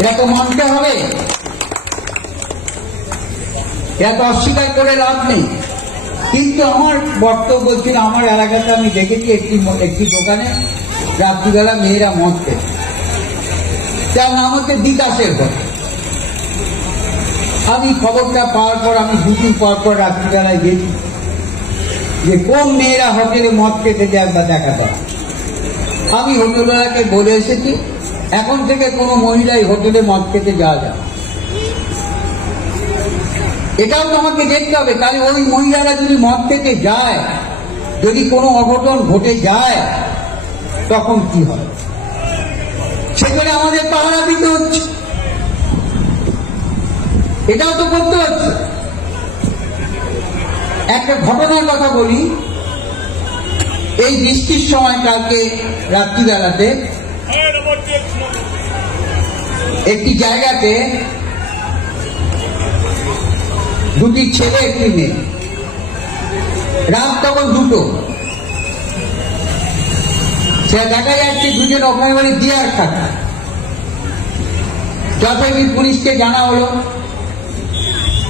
এটা তো মানতে হবে, এটা তো অস্বীকার করে লাভ নেই। কিন্তু আমার বক্তব্য ছিল, আমার এলাকাতে আমি দেখেছি একটি দোকানে রাত্রিবেলা মেয়েরা মদ খেত, তার নাম হচ্ছে বিকাশের ঘর। আমি খবরটা পাওয়ার পর আমি দুদিন পর রাত্রিবেলায় গেছি যে কোন মেয়েরা হোটেলে মদ খেতে যায় বা দেখা দেয়। আমি হোটেলওয়ালাকে বলে এসেছি এখন থেকে কোনো মহিলাই হোটেলে মদ খেতে যাওয়া যায়। এটাও তো আমাকে দেখতে হবে, তাহলে ওই মহিলারা যদি মদ খেতে যায়, যদি কোনো অঘটন ঘটে যায় তখন কি হয়, সেখানে আমাদের পাহারা দিতে হচ্ছে, এটাও তো করতে হচ্ছে। একটা ঘটনার কথা বলি, এই বৃষ্টির সময় কালকে রাত্রিবেলাতে একটি জায়গাতে দুটি ছেলে একটি মেয়ে, রাত তখন 2টো, সে দেখা যাচ্ছে দুজন ওখানে বাড়ি বিয়ার খাতা। যথারীতি পুলিশকে জানা হলো,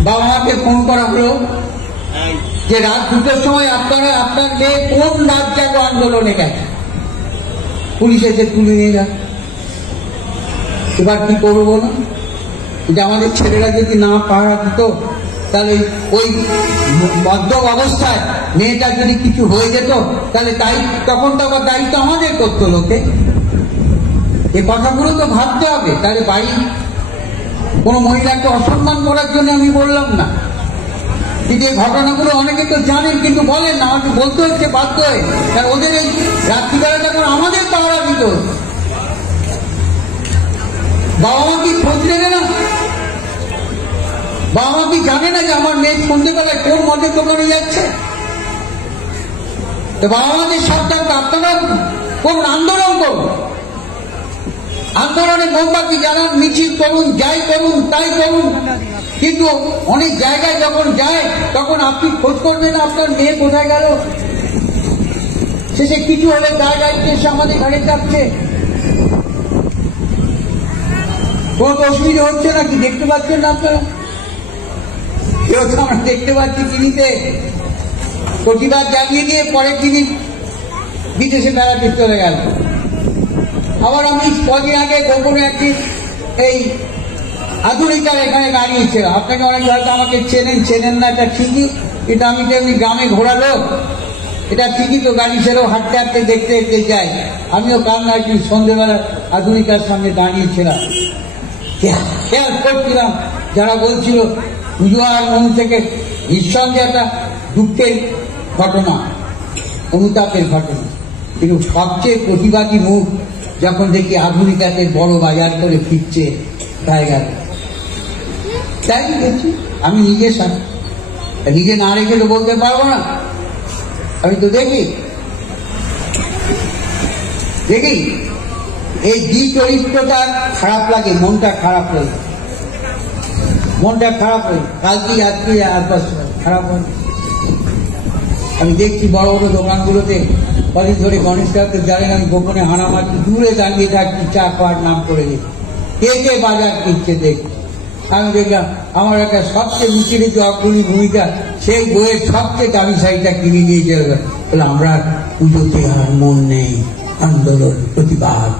বাবা মাকে ফোন করা হলো যে রাত 2টোর সময় আপনার মেয়ে কোন রাত জাগো আন্দোলনে গেছে। পুলিশ এসে তুলে নিয়ে যায়। এবার কি করবো বলো, যে আমাদের ছেলেরা যদি না পাহারা দিত, তাহলে ওই মদ্য অবস্থায় মেয়েটা যদি কিছু হয়ে যেত, তাহলে তখন তো আবার দায়িত্ব আমাদের করতো লোকে। এই কথাগুলো তো ভাবতে হবে। তাহলে বাড়ি কোনো মহিলাকে অসম্মান করার জন্য আমি বললাম না, কিন্তু এই ঘটনাগুলো অনেকে তো জানেন কিন্তু বলেন না, আমাকে বলতে হচ্ছে বাধ্য হয়ে। কারণ ওদের এই রাত্রিবেলা যখন আমাদের পাহারা দিত, বাবা মা কি খোঁজ নেবে না? বাবা মা কি জানে না যে আমার মেয়ে সন্ধ্যেবেলায় কোন মদের দোকানে যাচ্ছে? বাবা মাদের সাবধান, আপনারা কোন আন্দোলন করুন, আন্দোলনে মোমবাতি জ্বালান, মিছিল করুন, যাই করুন তাই করুন, কিন্তু অনেক জায়গায় যখন যায় তখন আপনি খোঁজ করবেন না আপনার মেয়ে কোথায় গেল। শেষে কিছু হলে জায়গায় এসে আমাদের ঘরে যাচ্ছে। কোন অসুবিধা হচ্ছে না কি দেখতে পাচ্ছেন না আপনারা? কেউ তো আমরা দেখতে পাচ্ছি টিভিতে, প্রতিবাদ জানিয়ে দিয়ে পরের দিনই বিদেশে বেড়াতে চলে গেল। আবার আমি কদিন আগে গোপনে একদিন এই আধুনিকার এখানে দাঁড়িয়েছিল, আপনাকে অনেক হয়তো আমাকে চেনেন না, এটা ঠিকই, কিন্তু আমি তো এমনি গ্রামে ঘোরালো, এটা ঠিকই তো গাড়ি ছেড়েও হাঁটতে হাঁটতে দেখতে দেখতে যাই। আমিও কাল না একদিন সন্ধ্যেবেলা আধুনিকার সামনে দাঁড়িয়েছিলাম, খেয়াল করছিলাম যারা বলছিল পুজো আর মন থেকে নিঃসন্দেহে একটা দুঃখের ঘটনা, অনুতাপের ঘটনা, কিন্তু সবচেয়ে প্রতিবাদী মুখ যখন দেখি আধুনিকাতে বড় বাজার করে ফিরছে তাই গেল। তাই দেখছি আমি নিজে না রেখে তো বলতে পারবো না, আমি তো দেখি এই চরিত্রটা খারাপ লাগে, মনটা খারাপ লাগে। কালকে আজকে খারাপ হয়। আমি দেখছি বড় বড় দোকানগুলোতে কদিন ধরে গণেশ ঠাকুর জানেন, আমি গোপনে হানা মারছি, দূরে দাঁড়িয়ে থাকছি, চা খাওয়ার নাম করে দিচ্ছি, কে বাজার কিনছে দেখছি। আমি দেখলাম আমার একটা সবচেয়ে মিছিলে যে অগ্রণী ভূমিকা, সেই বইয়ের সবচেয়ে দামি শাড়িটা কিনে নিয়ে চলে বলে আমরা পুজোতে আর মন নেই, আন্দোলন প্রতিবাদ।